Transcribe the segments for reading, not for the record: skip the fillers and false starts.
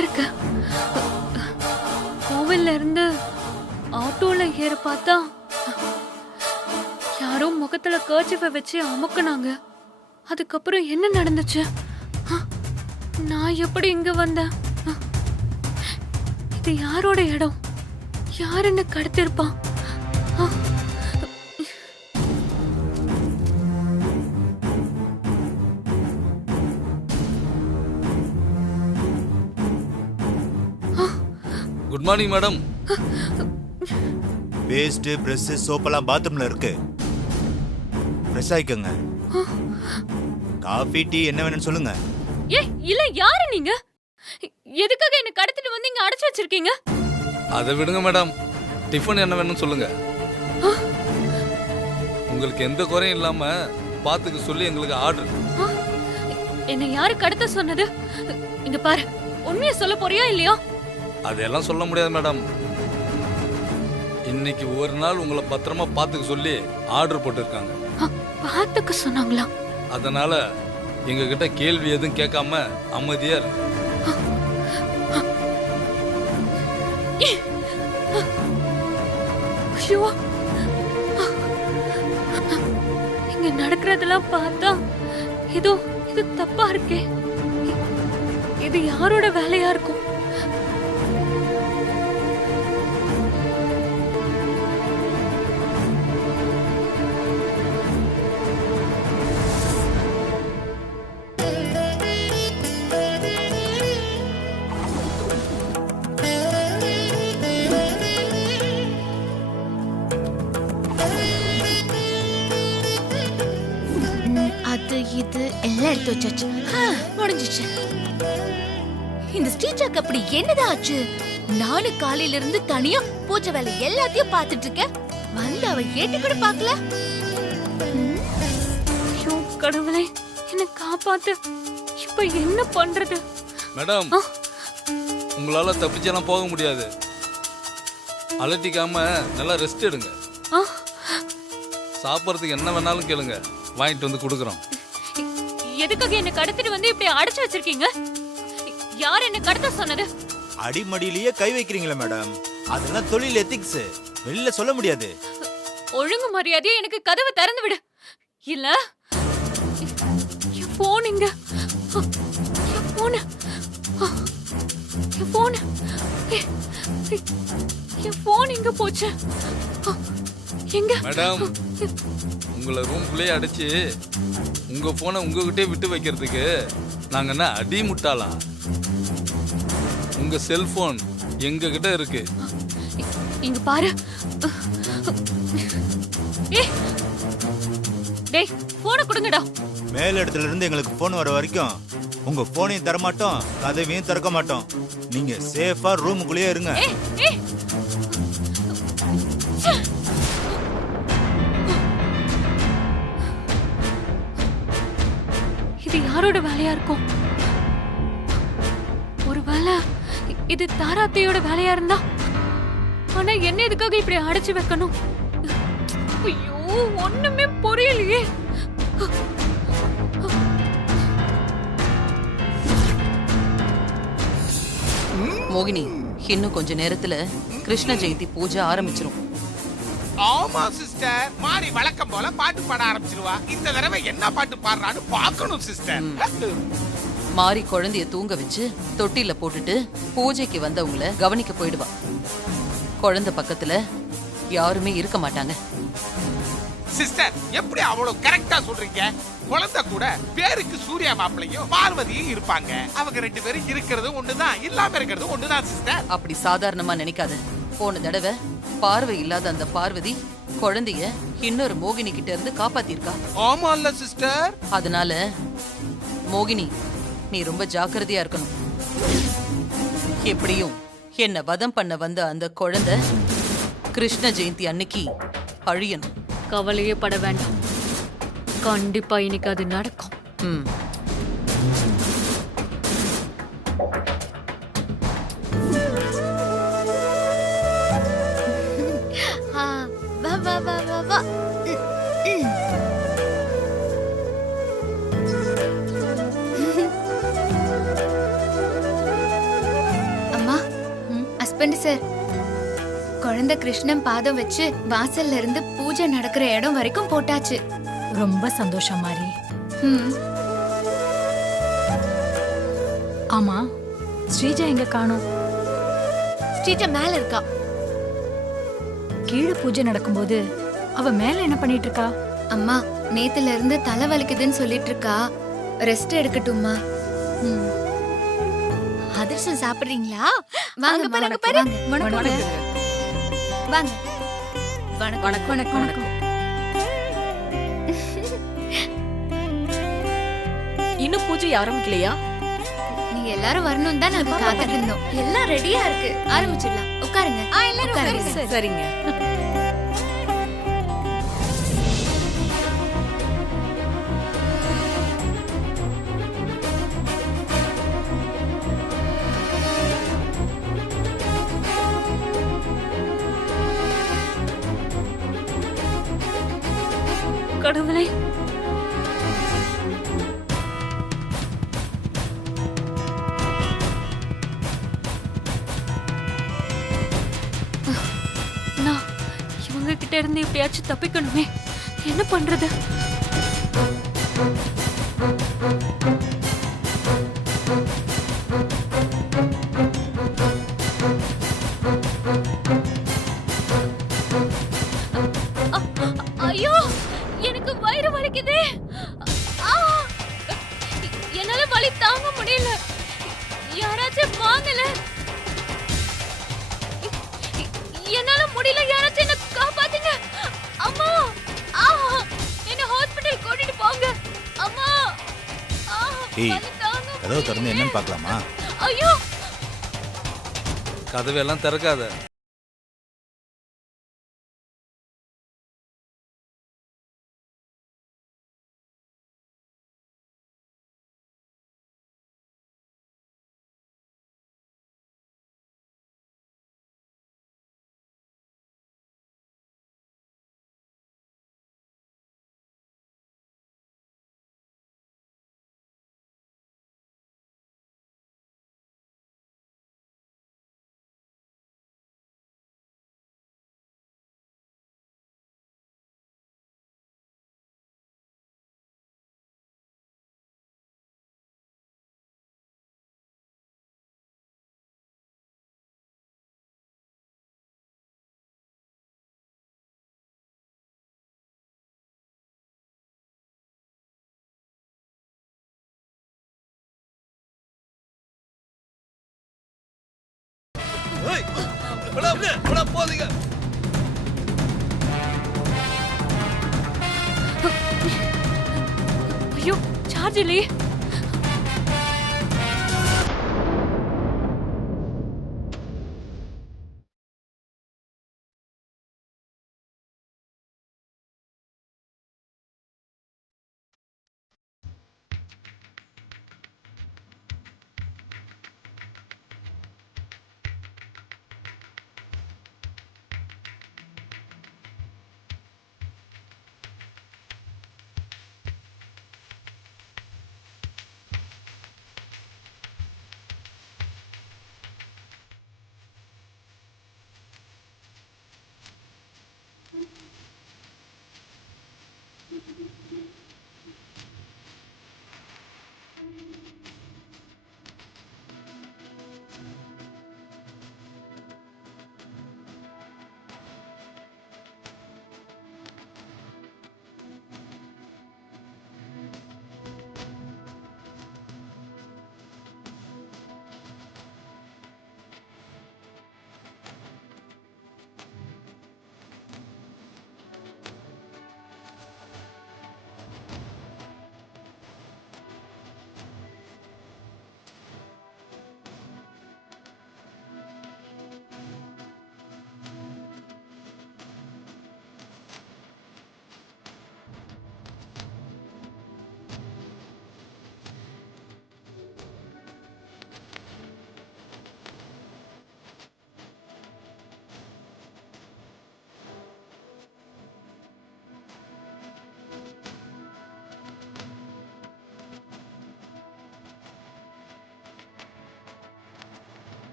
இருக்க? கோவில்ல இருந்து ஆட்டோல ஏற பார்த்தா யாரோ முகத்துல கர்ச்சிஃபை வச்சு அமுக்குனாங்க. அதுக்கப்புறம் என்ன நடந்துச்சு? நான் எப்படி இங்க வந்தேன்? இது யாரோட இடம்? யார் என்ன கடத்திருப்பான்? Good morning madam. Paste, brush, சோப்பெல்லாம் பாத்ரூம்ல இருக்கு. ஃப்ரெஷ் ஆயிக்கங்க. காஃபி, டீ என்ன வேணும்னு சொல்லுங்க. இல்ல, யாரு நீங்க? எதுக்காக என்ன கடத்திட்டு வந்து இங்க அடைச்சு வச்சிருக்கீங்க? அதை விடுங்க மேடம். டிஃபன் என்ன வேணும்னு சொல்லுங்க. உங்களுக்கு எந்த குறையும் இல்லாம பாத்துக்க சொல்லி எங்களுக்கு ஆர்டர். என்ன யாரு கடத்த சொன்னது? இங்க பாரு, உண்மையை சொல்ல போறியா இல்லையா? அதெல்லாம் சொல்ல முடியாது மேடம். இன்னைக்கு ஒரு நாள் உங்களை பத்திரமா பாத்துக்க சொல்லி ஆர்டர் போட்டிருக்காங்க. பாத்துக்க சொன்னாங்களா? அதனால எங்க கிட்ட கேள்வி எதுவும் கேட்காம அமைதியா இருக்கு. இங்க நடக்கிறதெல்லாம் பார்த்தா இது தப்பா இருக்கே. இது யாரோட வேலையா இருக்கும்? இது எல்லாம் எடுத்து வச்சாச்சு. முடிஞ்சிச்சு. இந்த ஸ்ரீஜாக்கு அப்படி என்னதான் ஆச்சு? நானும் காலையில இருந்து தனியா பூஜை வேலை எல்லாத்தையும் பாத்துட்டு இருக்கேன். வந்து அவ ஏட்டு கூட பாக்கல. ஐயோ கடவுளே, என்ன காப்பாத்து. இப்ப என்ன பண்றது? மேடம், உங்களால தப்பிச்செல்லாம் போக முடியாது. அலட்டிக்காம நல்லா ரெஸ்ட் எடுங்க. சாப்பிட்றதுக்கு என்ன வேணாலும் கேளுங்க, வாங்கிட்டு வந்து கொடுக்குறோம். எதுக்காக என்ன கடத்திட்டு வந்து இப்படி அடைச்சு வச்சிருக்கீங்க? யார் என்ன கடத்த சொன்னது? அடிமடியிலேயே கை வைக்கிறீங்களா மேடம்? அதெல்லாம் தொழில் எத்திக்ஸ், வெளியில சொல்ல முடியாது. ஒழுங்கு மரியாதையா எனக்கு கதவை திறந்து விடு. இல்ல போன் இங்க. போன் எங்க போச்சு? எங்க? மேடம், உங்களை ரூம்குள்ளே அடைச்சு உங்க போனை உங்ககிட்டே விட்டு வைக்கிறதுக்கு நாங்க என்ன அடி முட்டாளா? உங்க செல்போன் எங்க கிட்ட இருக்கு. இங்க பாரு. டேய், போனை கொடுங்கடா. மேல் இடத்துல இருந்து எங்களுக்கு போன் வர வரைக்கும் உங்க போனையும் தர மாட்டோம், கதவையும் திறக்க மாட்டோம். நீங்க சேஃபா ரூமுக்குள்ளேயே இருங்க. இது யாரோட வேலையா இருக்கும்? ஒருவேளை இது தாராத்தையோட வேலையா இருந்தா? ஆனா என்ன எதுக்காக இப்படி அடைச்சு வைக்கணும்? ஐயோ, ஒண்ணுமே புரியலையே. மோகினி, இன்னும் கொஞ்ச நேரத்துல கிருஷ்ண ஜெயந்தி பூஜை ஆரம்பிச்சிரும். ஆமா சிஸ்டர், மாறி வழக்கம் போல பாட்டு பாட ஆரம்பிச்சிருவா. இந்த தடவை என்ன பாட்டு பாடுறான்னு பார்க்கணும் சிஸ்டர். மாறி குழந்தைய தூங்க வச்சு தொட்டில போட்டுட்டு பூஜைக்கு வந்தவங்கள கவனிக்க போயிடுவா. குழந்தை பக்கத்துல யாருமே இருக்க மாட்டாங்க. சிஸ்டர், எப்படி அவ்வளவு கரெக்டா சொல்றீங்க? குழந்தை கூட பேருக்கு சூர்யா மாப்பிளையும் பார்வதியும் இருப்பாங்க. அவங்க ரெண்டு பேரும் இருக்கிறது ஒண்ணுதான், இல்லாம இருக்கிறது ஒண்ணுதான் சிஸ்டர். அப்படி சாதாரணமா நினைக்காத. போன தடவை பார்வை இல்லாத அந்த பார்வதி குழந்தைய இன்னொரு மோகினி கிட்ட இருந்து காப்பாத்திருக்கா. ஆமா இல்ல சிஸ்டர்? அதனால மோகினி, நீ ரொம்ப ஜாக்கிரதையா இருக்கணும். எப்படியும் என்ன வதம் பண்ண வந்த அந்த குழந்தை கிருஷ்ண ஜெயந்தி அன்னைக்கு அழியணும். கவலையே பட வேண்டாம், கண்டிப்பா இன்னைக்கு அது நடக்கும். வா வா வா வா. Husband sir. குழந்தை கிருஷ்ணன் பாதம் வச்சு வாசல்ல இருந்து பூஜை நடக்கிற இடம் வரைக்கும் போட்டாச்சு. ரொம்ப சந்தோஷம் மாறி. ம். ஆமா, ஸ்ரீஜா எங்க காணோம்? ஸ்ரீஜா மேல இருக்கா. கீழே பூஜை நடக்கும்போது அவ மேல என்ன பண்ணிட்டு இருக்கா? அம்மா நேத்துல இருந்து தலை வலிக்குதுன்னு சொல்லிட்டு இருக்கா. ரெஸ்ட் எடுக்கட்டும்மா. அதிர்ஷ்டம் சாப்பிடுறீங்களா? வாங்க பாருங்க பாருங்க. வணக்கம். வாங்க. வணக்கம். வணக்கம் வணக்கம். இன்னும் பூஜை ஆரம்பிக்கலையா? நீங்க எல்லாரும் வரணும் தான் நாங்க காத்துட்டு இருந்தோம். எல்லாம் ரெடியா இருக்கு. ஆரம்பிச்சிடலாம். உட்காருங்க. எல்லாரும் உட்காருங்க. சரிங்க. கடவுளே, நான் இவங்க கிட்ட இருந்து எப்படியாச்சும் தப்பிக்கணுமே. என்ன பண்றது? ஐயோ, எனக்கு வயிறு வலிக்குதே. ஆ! என்னால வலி தாங்க முடியல. யாராச்சும் வாங்கல. என்னால முடியல. யாராச்சும் என்ன காப்பாத்துங்க. அம்மா! ஆ! என்ன ஹாஸ்பிடல் கூட்டிட்டு போங்க. அம்மா! ஆ! ஏய், வலி தாங்க கதவை திறந்து முடியல. என்னன்னு பார்க்கலாமா? ஐயோ! கதவையெல்லாம் திறக்காத. போதீங்க. ஐயோ, சார்ஜ் இல்லையே.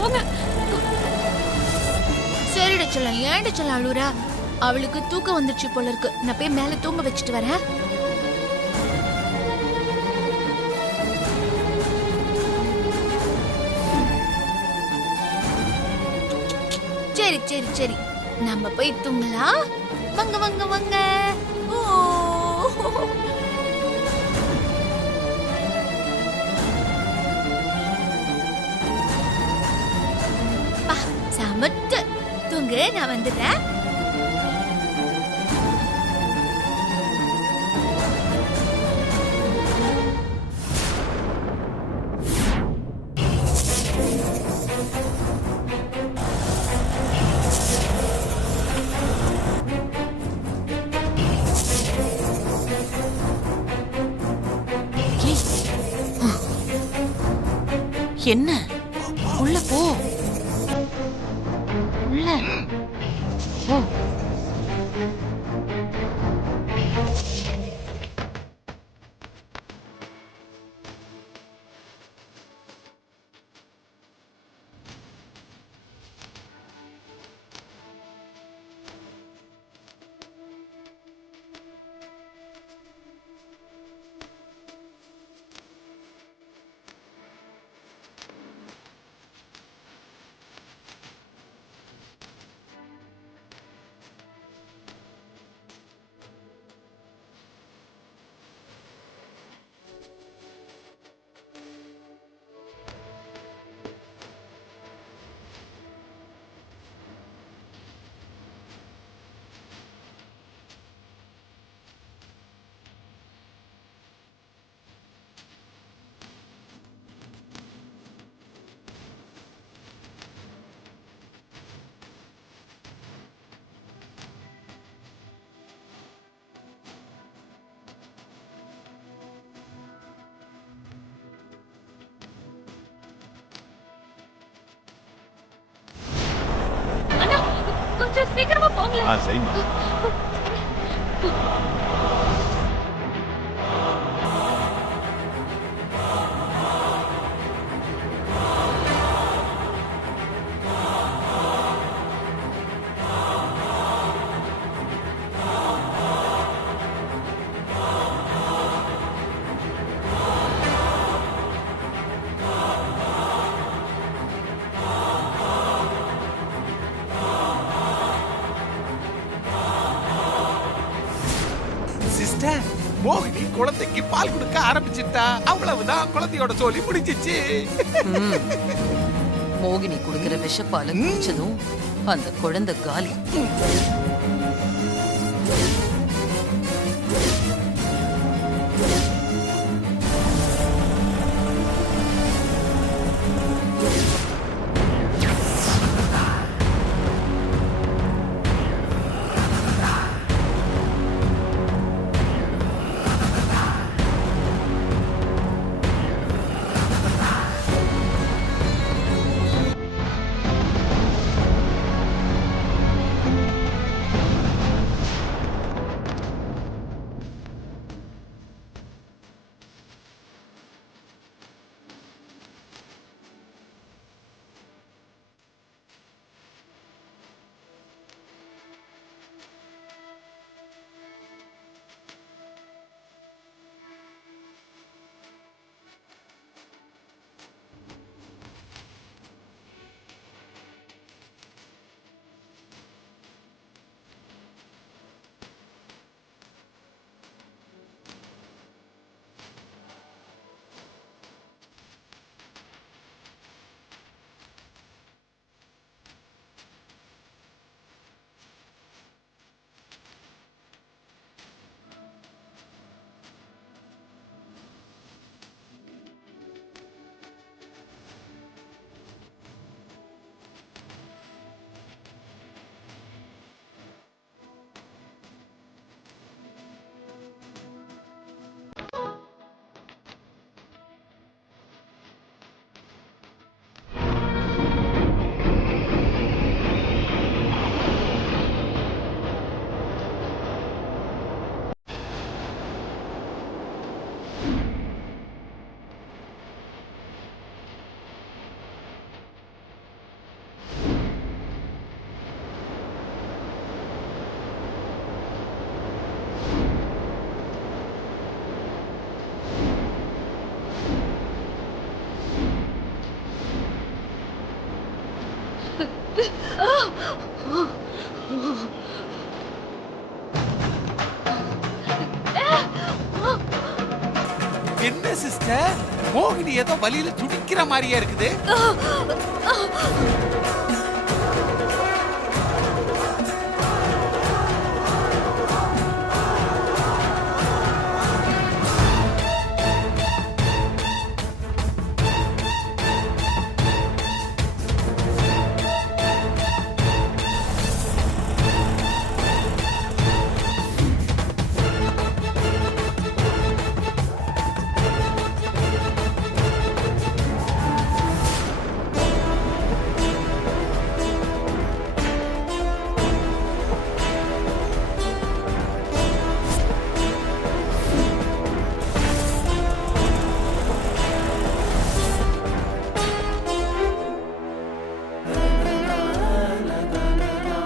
போங்க. சரிடா செல்லம், ஏன்டா செல்லம் அழுறா? அவளுக்கு தூக்கம் வந்துச்சு போல இருக்கு. நான் போய் மேல தூங்க வச்சுட்டு வரேன். சரி சரி சரி, நம்ம போய் தூங்கலாம். வாங்க வாங்க வாங்க. ஓ பா, சமத்து. தூங்கு, நான் வந்துடுறேன். என்ன உள்ள போ, உள்ள போ. அண்ணா, கொஞ்சம் சீக்கிரமா போங்களேன். சரிம்மா. சிஸ்டர், மோகினி குழந்தைக்கு பால் கொடுக்க ஆரம்பிச்சிட்டா. அவ்வளவுதான், குழந்தையோட சொல்லி முடிஞ்சிச்சு. மோகினி குடுக்கிற விஷப்பால குடிச்சதும் அந்த குழந்தை காலி. என்ன சிஸ்டர், மோகினி ஏதோ வலியில துடிக்கிற மாதிரியே இருக்குது.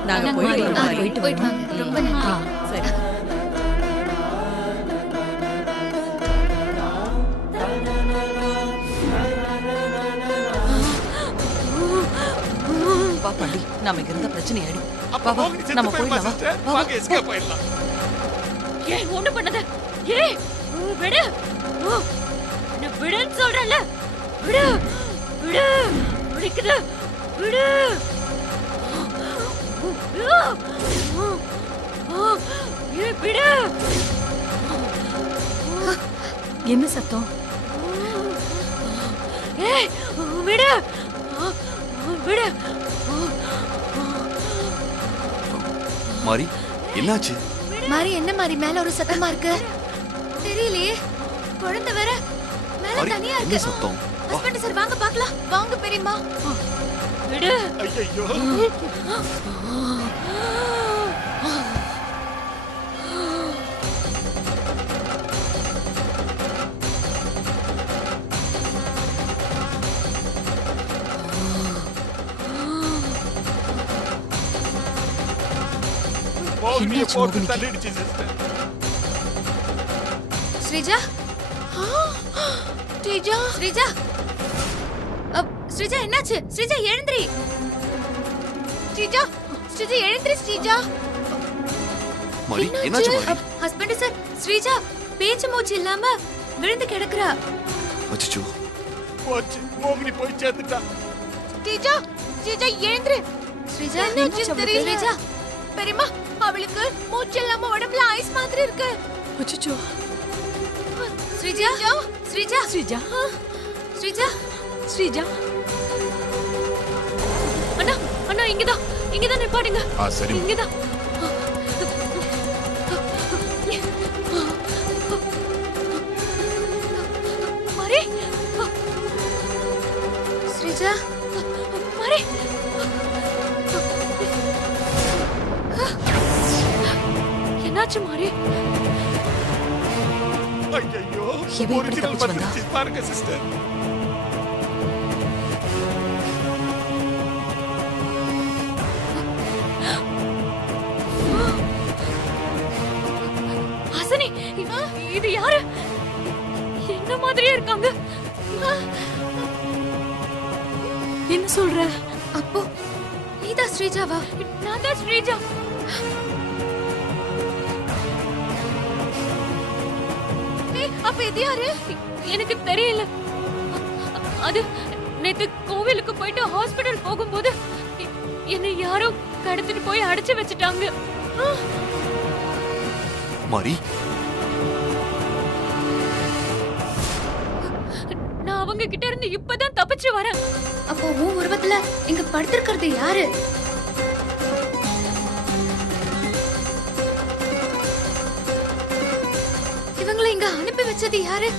நாங்க போயிட்டு வரோம். போயிட்டு வாங்க. ரொம்ப நன்றி. சரி. வா பாண்டி, நாம இங்க இருந்த பிரச்சனை ஆயிடும். அப்ப வா, வா, மோகினி செத்து நம்ம போயிருமா போயிடலாம். சிஸ்டர்? வா, வாங்க வா. எஸ்கேப் ஆயிடலாம். ஏய் ஒண்ணு பண்ணாத. ஏய் விடு. நான் விடுன்னு சொல்றேன்ல. விடு. விடு. விடுக்குது. விடு. ஏய் விடு. என்ன சத்தம்? ஏய் விடு. விடு. மாரி என்னாச்சு? மாறி என்ன மாறி மேல ஒரு சத்தமா இருக்கு? தெரியலையே. குழந்தை வேற மேல மாரி தனியா என்ன இருக்கு. சத்தம்? வா. ஹஸ்பண்ட் சார் வாங்க பார்க்கலாம். வாங்க பெரியம்மா. விடு. ஐயையோ. மோகினியை என்னாச்சு போட்டு மோகினிக்கு? தள்ளிடுச்சு சிஸ்டர். ஸ்ரீஜா. ஸ்ரீஜா. ஸ்ரீஜா. ஸ்ரீஜா என்னாச்சு? ஸ்ரீஜா எழுந்திரி. ஸ்ரீஜா. ஸ்ரீஜா எழுந்திரி ஸ்ரீஜா. மாரி என்னாச்சு மாரி? ஹஸ்பண்ட் சார் ஸ்ரீஜா பேச்சு மூச்சு இல்லாம விழுந்து கிடக்குறா. அச்சச்சோ. போச்சு, மோகினி போய் சேர்ந்துட்டா. ஸ்ரீஜா. ஸ்ரீஜா எழுந்திரி. ஸ்ரீஜா என்னாச்சு தெரியல. ஸ்ரீஜா பெரியம்மா அவளுக்கு மூச்சு இல்லாம உடம்புல ஐஸ் மாதிரி இருக்கு. அச்சச்சோ. ஸ்ரீஜா. ஸ்ரீஜா. ஸ்ரீஜா. ஸ்ரீஜா. ஸ்ரீஜா. அண்ணா அண்ணா இங்கதான் இங்கதான் நிப்பாடுங்க. சரி. இங்கதான். மாரி. ஸ்ரீஜா. மாரி. என்னாச்சு மாரி? ஐயையோ. இவன் எப்படி ஒரிஜினல் தப்பிச்சு வந்தா? வந்துருச்சு பாருங்க சிஸ்டர். ஹசனி இது யாரு? என்ன மாதிரியே இருக்காங்க. என்ன சொல்ற? அப்போ நீதா ஸ்ரீஜாவா? நான் தான் ஸ்ரீஜா. அப்ப இது யாரு? எனக்கு தெரியல. அது நேத்து கோவிலுக்கு போயிட்டு ஹாஸ்பிடல் போகும்போது என்னை யாரோ கடத்திட்டு போய் அடைச்சு வச்சுட்டாங்க. மாரி நான் அவங்க கிட்ட இருந்து இப்பதான் தப்பிச்சு வரேன். அப்போ உன் உருவத்துல இங்க படுத்திருக்கிறது யாரு? இவங்களை இங்க அனுப்பி வச்சது யாரு?